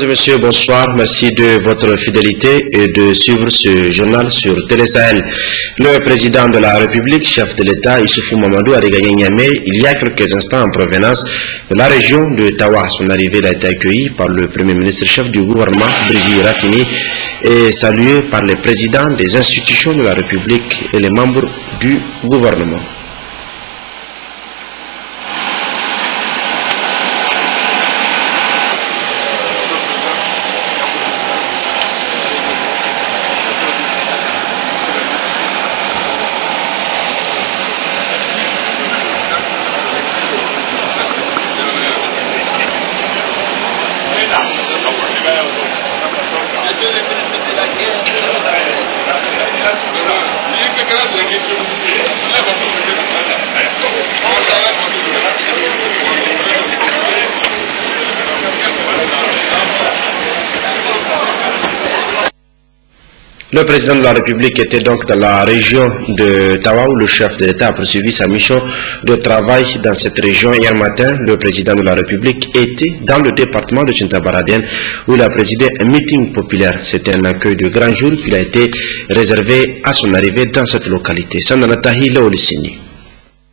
Mesdames et messieurs, bonsoir. Merci de votre fidélité et de suivre ce journal sur Télé Sahel. Le président de la République, chef de l'État, Issoufou Mamadou, a regagné Niamey il y a quelques instants en provenance de la région de Tawa. Son arrivée a été accueillie par le Premier ministre chef du gouvernement, Brigitte Rafini, et saluée par les présidents des institutions de la République et les membres du gouvernement. Le président de la République était donc dans la région de Tawa où le chef de l'État a poursuivi sa mission de travail dans cette région. Hier matin, le président de la République était dans le département de Tintabaraden où il a présidé un meeting populaire. C'était un accueil de grand jour qui a été réservé à son arrivée dans cette localité. Sananatahi Leolisini.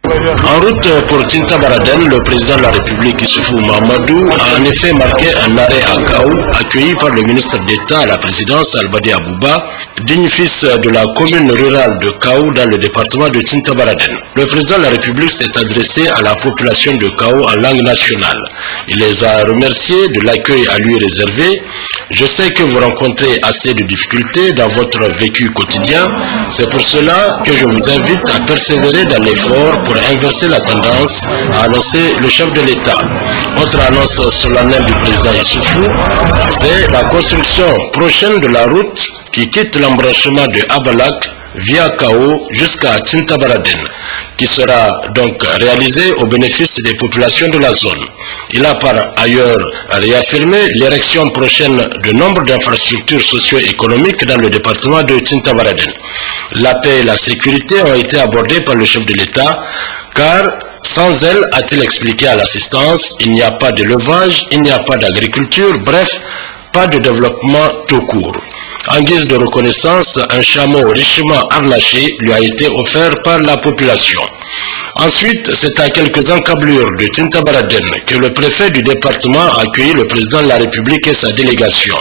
En route pour Tintabaraden, le président de la République Issoufou Mamadou a en effet marqué un arrêt à Kaou, accueilli par le ministre d'État à la présidence Albadi Abouba, digne fils de la commune rurale de Kaou dans le département de Tintabaraden. Le président de la République s'est adressé à la population de Kaou en langue nationale. Il les a remerciés de l'accueil à lui réservé. Je sais que vous rencontrez assez de difficultés dans votre vécu quotidien. C'est pour cela que je vous invite à persévérer dans l'effort pour inverser la tendance, a annoncé le chef de l'État. Autre annonce solennelle du président Issoufou, c'est la construction prochaine de la route qui quitte l'embranchement de Abalak via Kao jusqu'à Tintabaraden, qui sera donc réalisée au bénéfice des populations de la zone. Il a par ailleurs réaffirmé l'érection prochaine de nombre d'infrastructures socio-économiques dans le département de Tintabaraden. La paix et la sécurité ont été abordées par le chef de l'État, car sans elle, a-t-il expliqué à l'assistance, il n'y a pas d'élevage, il n'y a pas d'agriculture, bref, pas de développement tout court. En guise de reconnaissance, un chameau richement harnaché lui a été offert par la population. Ensuite, c'est à quelques encablures de Tintabaraden que le préfet du département a accueilli le président de la République et sa délégation.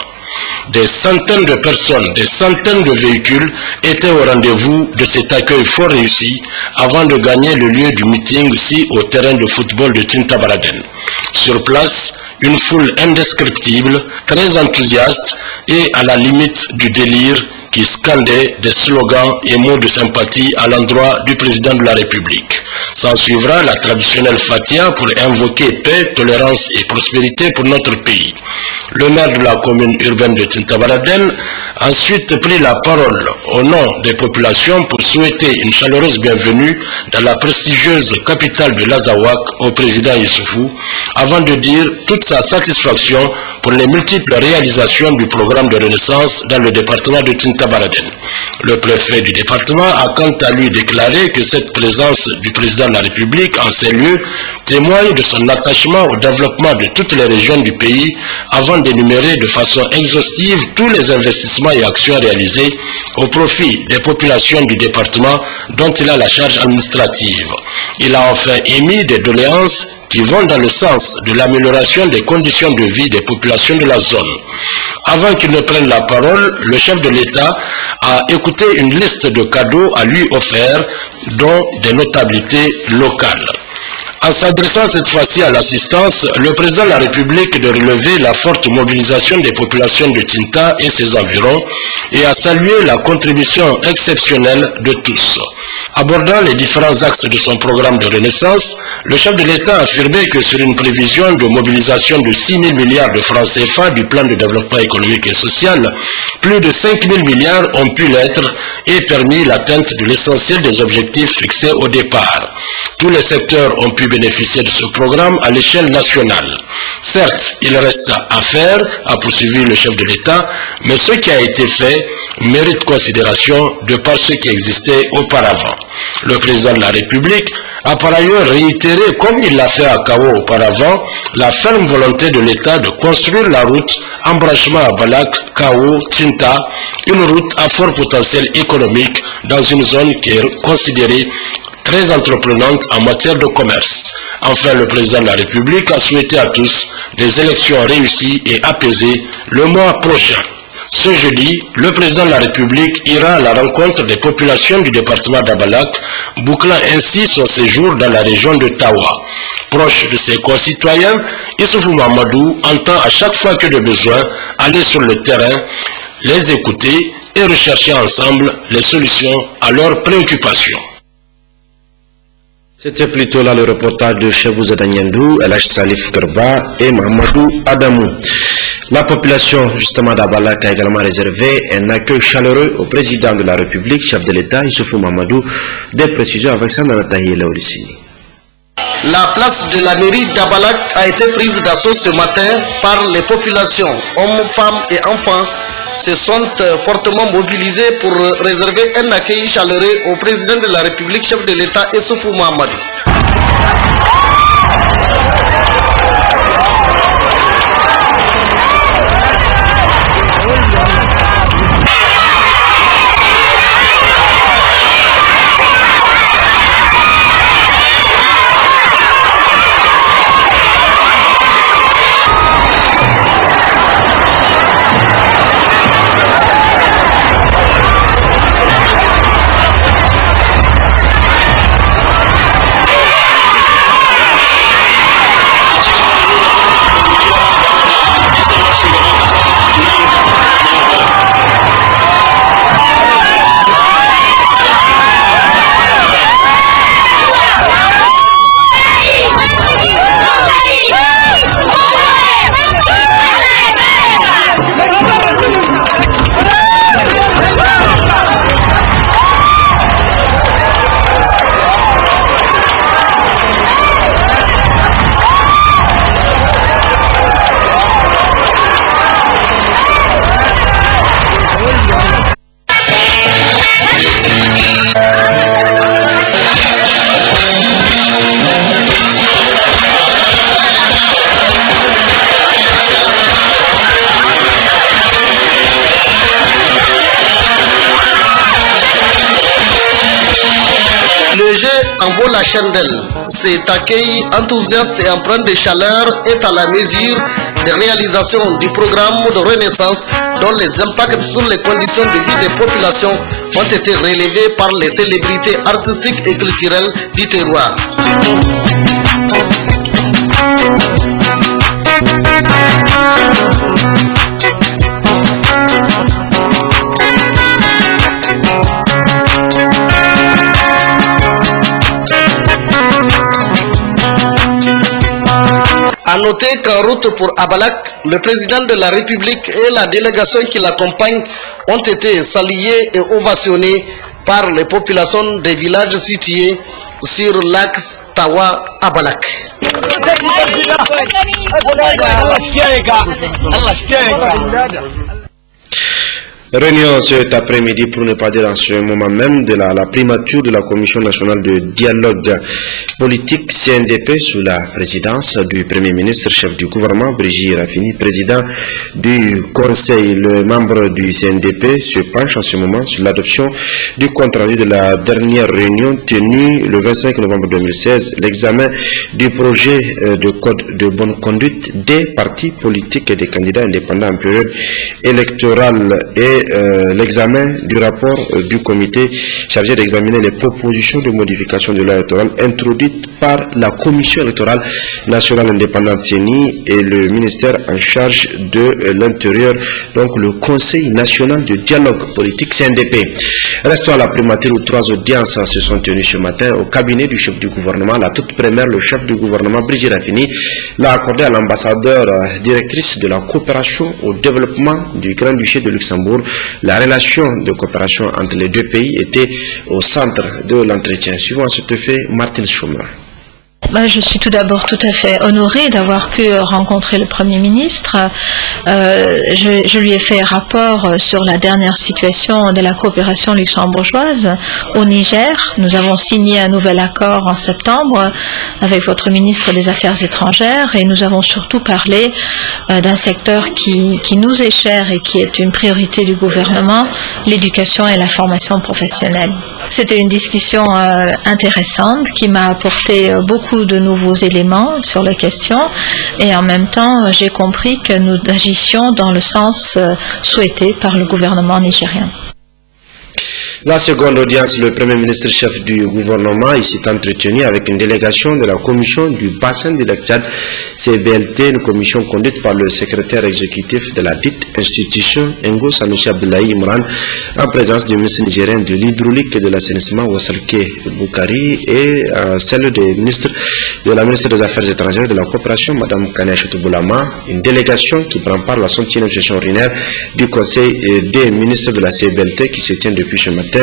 Des centaines de personnes, des centaines de véhicules étaient au rendez-vous de cet accueil fort réussi avant de gagner le lieu du meeting ici au terrain de football de Tintabaraden. Sur place, une foule indescriptible, très enthousiaste et à la limite du délire qui scandait des slogans et mots de sympathie à l'endroit du président de la République. S'en suivra la traditionnelle Fatia pour invoquer paix, tolérance et prospérité pour notre pays. Le maire de la commune urbaine de Tintabaraden a ensuite pris la parole au nom des populations pour souhaiter une chaleureuse bienvenue dans la prestigieuse capitale de l'Azawak au président Issoufou, avant de dire toute sa satisfaction pour les multiples réalisations du programme de renaissance dans le département de Tintabaraden. Le préfet du département a quant à lui déclaré que cette présence du président de la République en ces lieux témoigne de son attachement au développement de toutes les régions du pays, avant d'énumérer de façon exhaustive tous les investissements et actions réalisées au profit des populations du département dont il a la charge administrative. Il a enfin émis des doléances qui vont dans le sens de l'amélioration des conditions de vie des populations de la zone. Avant qu'il ne prenne la parole, le chef de l'État a écouté une liste de cadeaux à lui offerts, dont des notabilités locales. En s'adressant cette fois-ci à l'assistance, le président de la République de relever la forte mobilisation des populations de Tinta et ses environs et a salué la contribution exceptionnelle de tous. Abordant les différents axes de son programme de renaissance, le chef de l'État a affirmé que sur une prévision de mobilisation de 6 000 milliards de francs CFA du plan de développement économique et social, plus de 5 000 milliards ont pu l'être et permis l'atteinte de l'essentiel des objectifs fixés au départ. Tous les secteurs ont pu pu bénéficier de ce programme à l'échelle nationale. Certes, il reste à faire, a poursuivi le chef de l'État, mais ce qui a été fait mérite considération de par ce qui existait auparavant. Le président de la République a par ailleurs réitéré, comme il l'a fait à Kao auparavant, la ferme volonté de l'État de construire la route embranchement à Balak, Kao, Tinta, une route à fort potentiel économique dans une zone qui est considérée très entreprenante en matière de commerce. Enfin, le président de la République a souhaité à tous des élections réussies et apaisées le mois prochain. Ce jeudi, le président de la République ira à la rencontre des populations du département d'Abalak, bouclant ainsi son séjour dans la région de Tawa. Proche de ses concitoyens, Issoufou Mahamadou entend à chaque fois que de besoin aller sur le terrain, les écouter et rechercher ensemble les solutions à leurs préoccupations. C'était plutôt là le reportage de Chebou Zadanyandou, El Salif Garba et Mahamadou Adamou. La population justement d'Abalak a également réservé un accueil chaleureux au président de la République, chef de l'État, Issoufou Mahamadou. Des précisions avec Sandra Tahi et Lauricini. La place de la mairie d'Abalak a été prise d'assaut ce matin par les populations, hommes, femmes et enfants, se sont fortement mobilisés pour réserver un accueil chaleureux au président de la République, chef de l'État, Issoufou Mahamadou. Le jeu en vaut la chandelle. Cet accueil enthousiaste et empreint de chaleur est à la mesure des réalisations du programme de renaissance dont les impacts sur les conditions de vie des populations ont été relevés par les célébrités artistiques et culturelles du terroir. A noter qu'en route pour Abalak, le président de la République et la délégation qui l'accompagne ont été salués et ovationnés par les populations des villages situés sur l'axe Tawa-Abalak. Réunion cet après-midi, pour ne pas dire en ce moment même, de la primature de la Commission nationale de dialogue politique CNDP sous la présidence du Premier ministre, chef du gouvernement, Brigitte Raffini, président du Conseil. Le membre du CNDP se penche en ce moment sur l'adoption du compte rendu de la dernière réunion tenue le 25 novembre 2016, l'examen du projet de code de bonne conduite des partis politiques et des candidats indépendants en période électorale et l'examen du rapport du comité chargé d'examiner les propositions de modification de la loi électorale introduites par la Commission électorale nationale indépendante CENI et le ministère en charge de l'Intérieur, donc le Conseil national de dialogue politique CNDP. Restons à la primature où 3 audiences se sont tenues ce matin au cabinet du chef du gouvernement. La toute première, le chef du gouvernement, Brigitte Raffini, l'a accordé à l'ambassadeur directrice de la coopération au développement du Grand-Duché de Luxembourg. La relation de coopération entre les deux pays était au centre de l'entretien. Suivant ce fait, Martin Schumer. Je suis tout d'abord tout à fait honorée d'avoir pu rencontrer le Premier ministre. Je lui ai fait rapport sur la dernière situation de la coopération luxembourgeoise au Niger. Nous avons signé un nouvel accord en septembre avec votre ministre des Affaires étrangères et nous avons surtout parlé d'un secteur qui nous est cher et qui est une priorité du gouvernement, l'éducation et la formation professionnelle. C'était une discussion intéressante qui m'a apporté beaucoup de nouveaux éléments sur la question et en même temps j'ai compris que nous agissions dans le sens souhaité par le gouvernement nigérien. La seconde audience, le Premier ministre chef du gouvernement, il s'est entretenu avec une délégation de la commission du bassin du lac Tchad, CBLT, une commission conduite par le secrétaire exécutif de la dite institution, Ngo Sanusi Abdoulaye Imran, en présence du ministre nigérien de l'hydraulique et de l'assainissement, Wassalke Boukari, et celle de la ministre des Affaires étrangères de la coopération, Mme Kanesh Boulama, une délégation qui prend part à la 100e session ordinaire du Conseil des ministres de la CBLT qui se tient depuis ce matin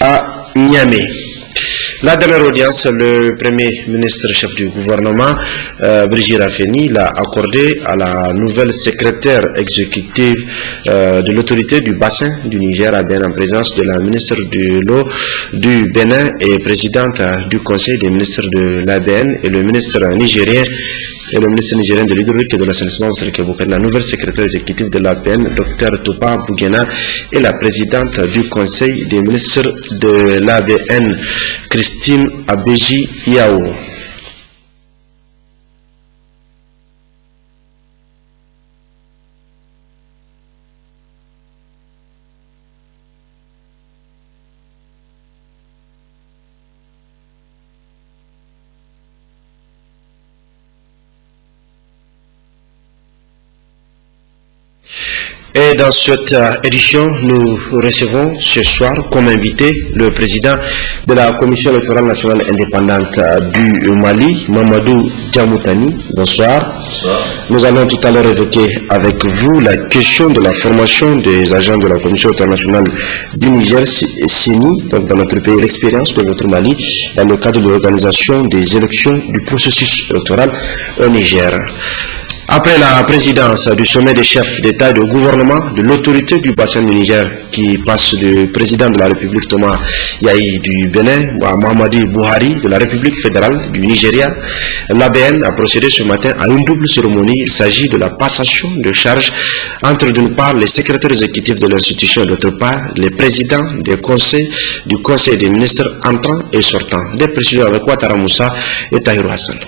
à Niamey. La dernière audience, le Premier ministre chef du gouvernement, Brigitte Rafeni, l'a accordé à la nouvelle secrétaire exécutive de l'autorité du bassin du Niger à Bénin, en présence de la ministre de l'eau du Bénin et présidente du conseil des ministres de l'ABN et le ministre nigérien de l'hydraulique et de l'assainissement, la nouvelle secrétaire exécutive de l'APN, Dr Topa Bougena, et la présidente du conseil des ministres de l'ABN, Christine Abeji Yao. Et dans cette édition, nous recevons ce soir comme invité le président de la Commission électorale nationale indépendante du Mali, Mamadou Djamoutani. Bonsoir. Bonsoir. Nous allons tout à l'heure évoquer avec vous la question de la formation des agents de la Commission électorale nationale du Niger, CENI, donc dans notre pays, l'expérience de votre Mali dans le cadre de l'organisation des élections du processus électoral au Niger. Après la présidence du sommet des chefs d'État et de gouvernement de l'autorité du bassin du Niger qui passe du président de la République Thomas Yahi du Bénin à Mohamedi Buhari de la République fédérale du Nigeria, l'ABN a procédé ce matin à une double cérémonie. Il s'agit de la passation de charges entre d'une part les secrétaires exécutifs de l'institution et d'autre part les présidents du conseil des ministres entrants et sortants. Des précisions avec Ouattara Moussa et Tahirou Hassan.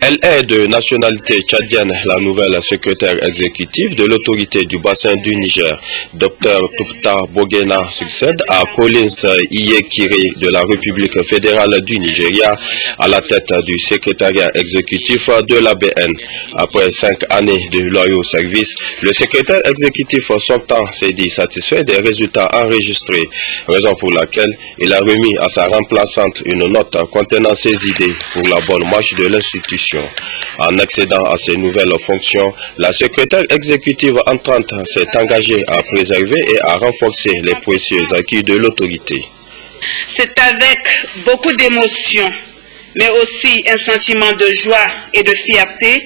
Elle est de nationalité tchadienne, la nouvelle secrétaire exécutive de l'autorité du bassin du Niger. Dr Toupta Boguena succède à Collins Iyekiri de la République fédérale du Nigeria à la tête du secrétariat exécutif de l'ABN. Après 5 années de loyaux services, le secrétaire exécutif sortant s'est dit satisfait des résultats enregistrés, raison pour laquelle il a remis à sa remplaçante une note contenant ses idées pour la bonne marche de l'institution. En accédant à ces nouvelles fonctions, la secrétaire exécutive entrante s'est engagée à préserver et à renforcer les précieux acquis de l'autorité. C'est avec beaucoup d'émotion, mais aussi un sentiment de joie et de fierté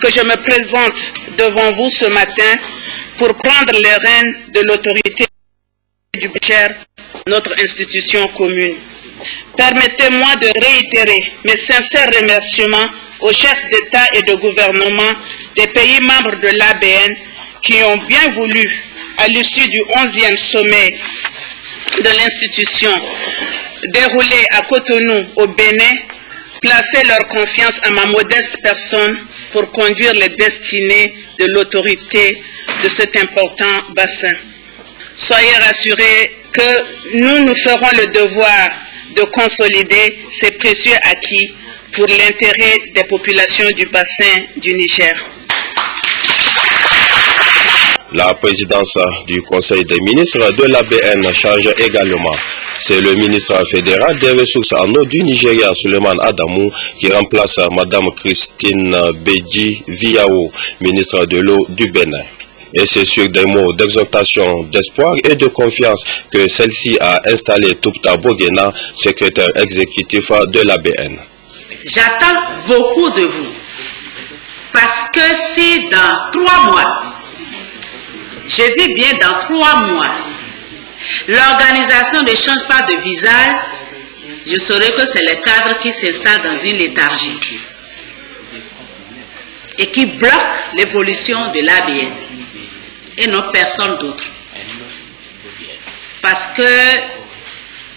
que je me présente devant vous ce matin pour prendre les rênes de l'autorité du Niger, notre institution commune. Permettez-moi de réitérer mes sincères remerciements aux chefs d'État et de gouvernement des pays membres de l'ABN qui ont bien voulu, à l'issue du 11e sommet de l'institution déroulé à Cotonou au Bénin, placer leur confiance à ma modeste personne pour conduire les destinées de l'autorité de cet important bassin. Soyez rassurés que nous ferons le devoir de consolider ces précieux acquis pour l'intérêt des populations du bassin du Niger. La présidence du Conseil des ministres de l'ABN change également. C'est le ministre fédéral des ressources en eau du Nigeria, Suleiman Adamou, qui remplace Mme Christine Beji Viao, ministre de l'eau du Bénin. Et c'est sur des mots d'exhortation, d'espoir et de confiance que celle-ci a installé Toupta Boguena, secrétaire exécutif de l'ABN. j'attends beaucoup de vous. Parce que si dans 3 mois, je dis bien dans 3 mois, l'organisation ne change pas de visage, je saurai que c'est les cadres qui s'installent dans une léthargie et qui bloquent l'évolution de l'ABN et non personne d'autre. Parce que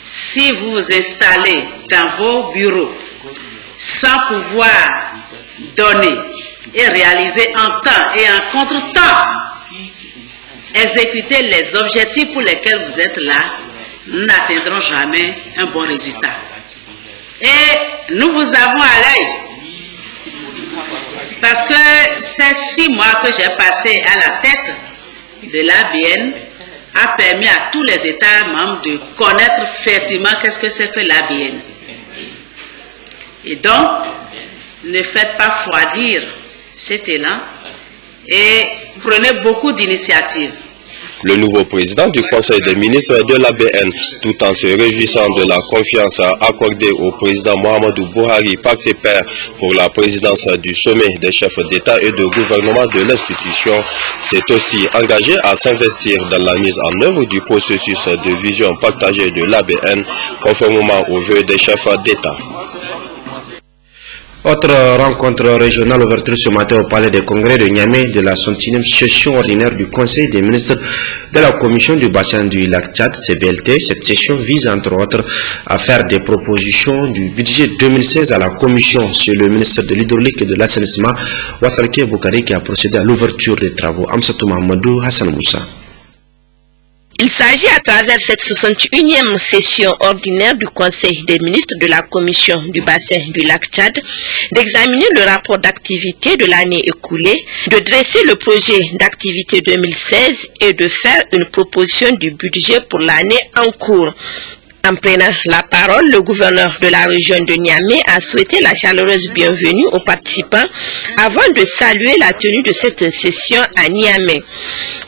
si vous vous installez dans vos bureaux sans pouvoir donner et réaliser en temps et en contre-temps, exécuter les objectifs pour lesquels vous êtes là, nous n'atteindrons jamais un bon résultat. Et nous vous avons à l'œil. Parce que ces 6 mois que j'ai passés à la tête de l'ABN a permis à tous les États membres de connaître effectivement qu'est-ce que c'est que l'ABN. Et donc, ne faites pas froidir cet élan et prenez beaucoup d'initiatives. Le nouveau président du Conseil des ministres de l'ABN, tout en se réjouissant de la confiance accordée au président Mohamedou Buhari par ses pairs pour la présidence du sommet des chefs d'État et de gouvernement de l'institution, s'est aussi engagé à s'investir dans la mise en œuvre du processus de vision partagée de l'ABN, conformément aux vœux des chefs d'État. Autre rencontre régionale ouverture ce matin au palais des congrès de Niamey de la 61e session ordinaire du Conseil des ministres de la Commission du bassin du lac Tchad, CBLT. Cette session vise entre autres à faire des propositions du budget 2016 à la Commission. C'est le ministre de l'Hydraulique et de l'Assainissement, Wassalke Boukari, qui a procédé à l'ouverture des travaux. Amsatou Mahamadou, Hassan Moussa. Il s'agit à travers cette 61e session ordinaire du Conseil des ministres de la Commission du bassin du lac Tchad d'examiner le rapport d'activité de l'année écoulée, de dresser le projet d'activité 2016 et de faire une proposition du budget pour l'année en cours. En prenant la parole, le gouverneur de la région de Niamey a souhaité la chaleureuse bienvenue aux participants avant de saluer la tenue de cette session à Niamey.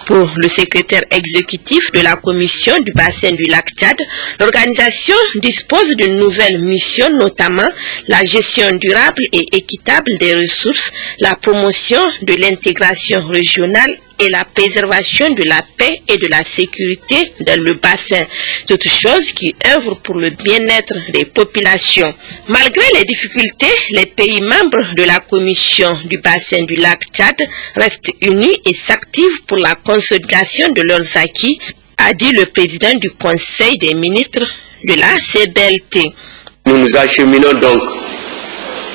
Pour le secrétaire exécutif de la commission du bassin du lac Tchad, l'organisation dispose d'une nouvelle mission, notamment la gestion durable et équitable des ressources, la promotion de l'intégration régionale et la préservation de la paix et de la sécurité dans le bassin, toutes choses qui œuvrent pour le bien-être des populations. Malgré les difficultés, les pays membres de la commission du bassin du lac Tchad restent unis et s'activent pour la consolidation de leurs acquis, a dit le président du Conseil des ministres de la CBLT. Nous nous acheminons donc,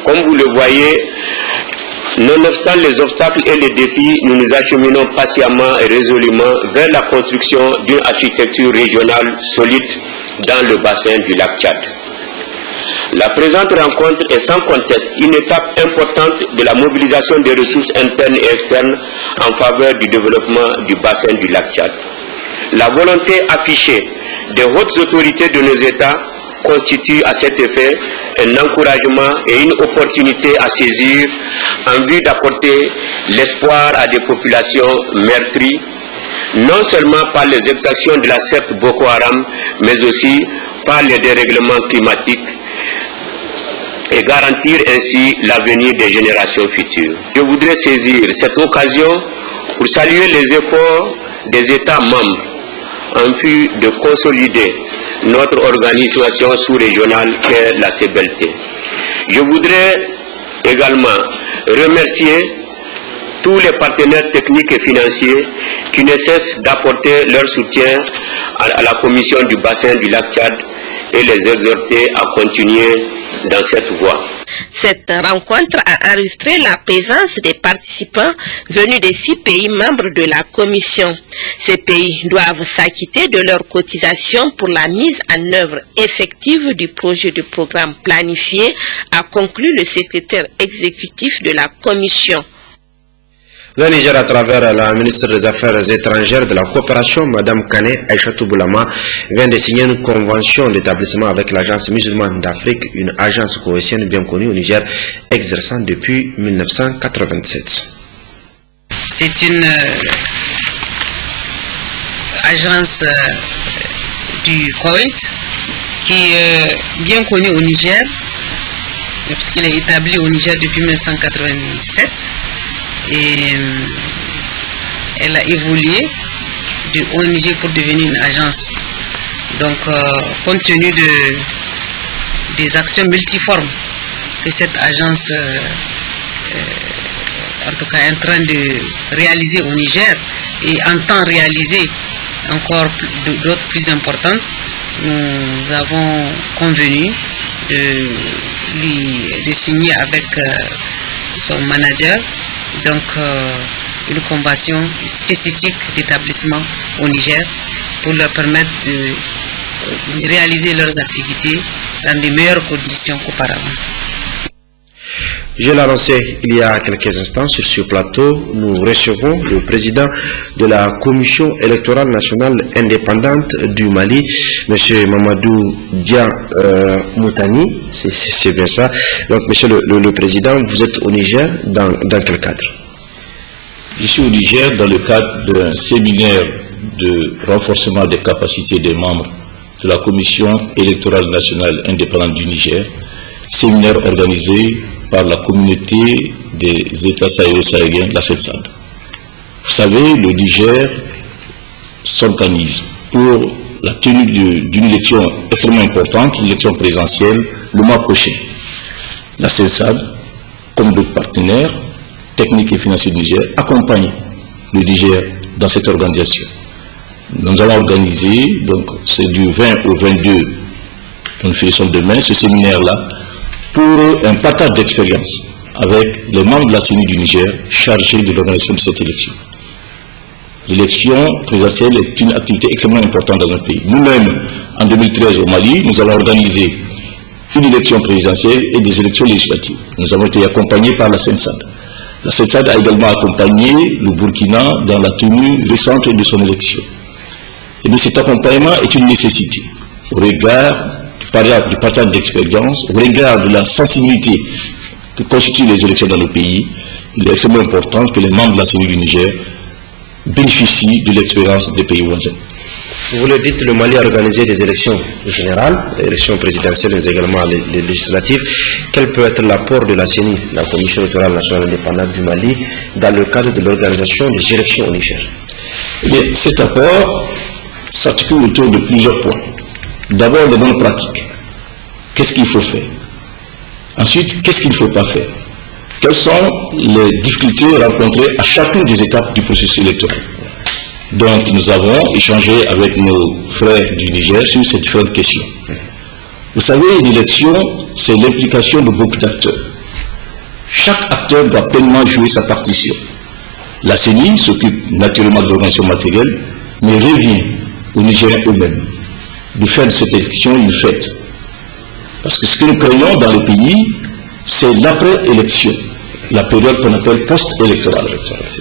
comme vous le voyez, nonobstant les obstacles et les défis, nous nous acheminons patiemment et résolument vers la construction d'une architecture régionale solide dans le bassin du lac Tchad. La présente rencontre est sans conteste une étape importante de la mobilisation des ressources internes et externes en faveur du développement du bassin du lac Tchad. La volonté affichée des hautes autorités de nos États constitue à cet effet un encouragement et une opportunité à saisir en vue d'apporter l'espoir à des populations meurtries, non seulement par les exactions de la secte Boko Haram, mais aussi par les dérèglements climatiques, et garantir ainsi l'avenir des générations futures. Je voudrais saisir cette occasion pour saluer les efforts des États membres en vue de consolider notre organisation sous-régionale qu'est la CBLT. Je voudrais également remercier tous les partenaires techniques et financiers qui ne cessent d'apporter leur soutien à la commission du bassin du lac Tchad et les exhorter à continuer dans cette voie. Cette rencontre a enregistré la présence des participants venus des 6 pays membres de la Commission. Ces pays doivent s'acquitter de leurs cotisations pour la mise en œuvre effective du projet de programme planifié, a conclu le secrétaire exécutif de la Commission. Le Niger, à travers la ministre des Affaires étrangères de la coopération, Mme Kane Aïchatou Boulama, vient de signer une convention d'établissement avec l'Agence musulmane d'Afrique, une agence cohésienne bien connue au Niger, exerçant depuis 1987. C'est une agence du Koweït qui est bien connue au Niger. puisqu'il est établi au Niger depuis 1997 et elle a évolué au Niger pour devenir une agence. Donc, compte tenu des actions multiformes que cette agence en tout cas est en train de réaliser au Niger et entend réaliser encore d'autres plus importantes, nous avons convenu de signer avec son manager donc une convention spécifique d'établissement au Niger pour leur permettre de réaliser leurs activités dans de meilleures conditions qu'auparavant. Je l'ai annoncé il y a quelques instants sur ce plateau, nous recevons le président de la Commission électorale nationale indépendante du Mali, M. Mamadou Dia Moutani, c'est bien ça. Donc, Monsieur le Président, vous êtes au Niger dans quel cadre? Je suis au Niger dans le cadre d'un séminaire de renforcement des capacités des membres de la Commission électorale nationale indépendante du Niger, séminaire organisé par la communauté des États sahélo-sahéliens, la CELSAD. Vous savez, le Niger s'organise pour la tenue d'une élection extrêmement importante, l'élection présidentielle, le mois prochain. La CELSAD, comme d'autres partenaires techniques et financiers du Niger, accompagne le Niger dans cette organisation. Nous allons organiser, donc c'est du 20 au 22, nous finissons demain, ce séminaire-là, pour un partage d'expérience avec les membres de la CENI du Niger chargés de l'organisation de cette élection. L'élection présidentielle est une activité extrêmement importante dans notre pays. Nous-mêmes, en 2013 au Mali, nous avons organisé une élection présidentielle et des élections législatives. Nous avons été accompagnés par la CENSAD. La CENSAD a également accompagné le Burkina dans la tenue récente de son élection. Et bien cet accompagnement est une nécessité au regard du partage d'expérience, au regard de la sensibilité que constituent les élections dans le pays. Il est extrêmement important que les membres de la CENI du Niger bénéficient de l'expérience des pays voisins. Vous le dites, le Mali a organisé des élections générales, des élections présidentielles, mais également les législatives. Quel peut être l'apport de la CENI, la Commission électorale nationale indépendante du Mali, dans le cadre de l'organisation des élections au Niger? Eh bien, cet apport s'articule autour de plusieurs points. D'abord, les bonnes pratiques. Qu'est-ce qu'il faut faire? Ensuite, qu'est-ce qu'il ne faut pas faire? Quelles sont les difficultés rencontrées à chacune des étapes du processus électoral? Donc, nous avons échangé avec nos frères du Niger sur ces différentes questions. Vous savez, une élection, c'est l'implication de beaucoup d'acteurs. Chaque acteur doit pleinement jouer sa partition. La CENI s'occupe naturellement de l'organisation matérielle, mais revient aux Nigériens eux-mêmes de faire de cette élection une fête. Parce que ce que nous craignons dans le pays, c'est l'après-élection, la période qu'on appelle post-électorale.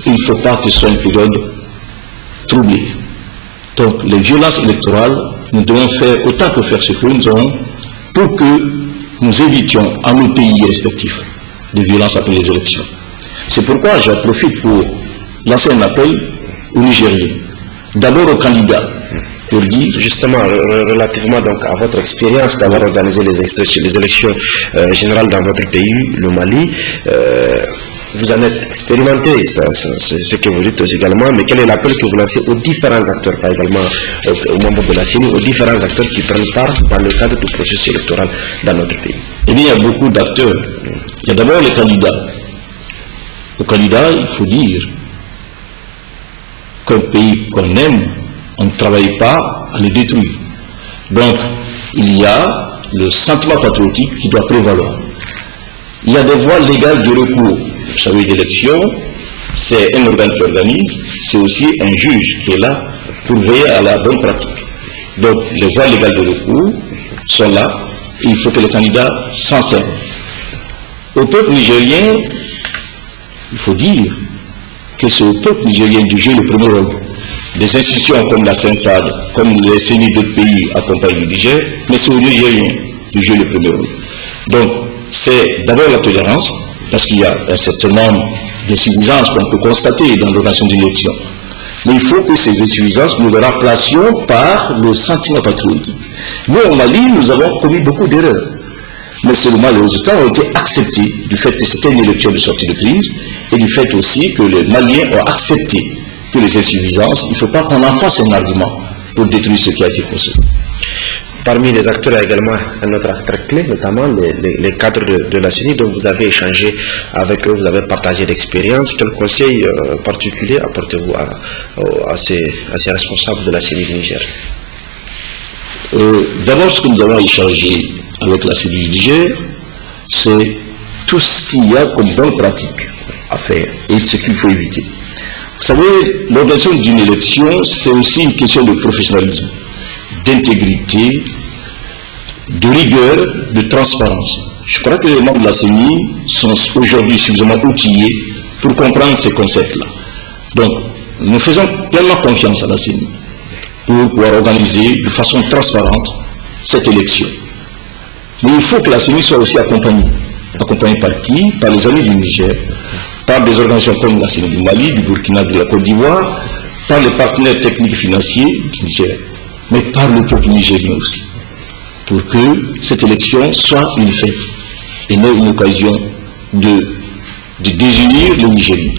Il ne faut pas que ce soit une période troublée. Donc les violences électorales, nous devons faire autant que faire ce que nous avons pour que nous évitions à nos pays respectifs des violences après les élections. C'est pourquoi j'en profite pour lancer un appel aux Nigériens. D'abord aux candidats, pour dire justement, relativement donc à votre expérience d'avoir organisé les élections générales dans votre pays, le Mali, vous en êtes expérimenté, c'est ce que vous dites également, mais quel est l'appel que vous lancez aux différents acteurs, pas également aux membres de la CENI, aux différents acteurs qui prennent part dans le cadre du processus électoral dans notre pays? Eh bien, il y a beaucoup d'acteurs. Il y a d'abord les candidats. Aux candidats, il faut dire qu'un pays qu'on aime, on ne travaille pas à le détruire. Donc, il y a le sentiment patriotique qui doit prévaloir. Il y a des voies légales de recours. Vous savez, l'élection, c'est un organe qui organise, c'est aussi un juge qui est là pour veiller à la bonne pratique. Donc, les voies légales de recours sont là, et il faut que les candidats s'en servent. Au peuple nigérien, il faut dire que c'est au peuple nigérien de jouer le premier rôle. Des institutions comme la CENSAD, comme les CENI d'autres pays accompagnent le Niger, mais c'est aux Nigériens de jouer le premier rôle. Donc, c'est d'abord la tolérance, parce qu'il y a un certain nombre d'insuffisances qu'on peut constater dans l'organisation d'une élection. Mais il faut que ces insuffisances, nous les remplacions par le sentiment patriotique. Nous, au Mali, nous avons commis beaucoup d'erreurs. mais seulement les résultats ont été acceptés du fait que c'était une élection de sortie de crise et du fait aussi que les Maliens ont accepté que les insuffisances, il ne faut pas qu'on en fasse un argument pour détruire ce qui a été construit. Parmi les acteurs, il y a également un autre acteur clé, notamment les cadres de la CENI dont vous avez échangé avec eux, vous avez partagé l'expérience. Quel conseil particulier apportez-vous à ces responsables de la CENI du Niger? D'abord, ce que nous avons échangé avec la CENI du Niger, c'est tout ce qu'il y a comme bonne pratique à faire et ce qu'il faut éviter. Vous savez, l'organisation d'une élection, c'est aussi une question de professionnalisme, d'intégrité, de rigueur, de transparence. Je crois que les membres de la CENI sont aujourd'hui suffisamment outillés pour comprendre ces concepts-là. Donc, nous faisons pleinement confiance à la CENI pour pouvoir organiser de façon transparente cette élection. Mais il faut que la CENI soit aussi accompagnée. Accompagnée par qui? Par les amis du Niger, par des organisations comme la CENI du Mali, du Burkina, de la Côte d'Ivoire, par les partenaires techniques et financiers du Niger, mais par le peuple nigérien aussi, pour que cette élection soit une fête et non une occasion de désunir les Nigériens.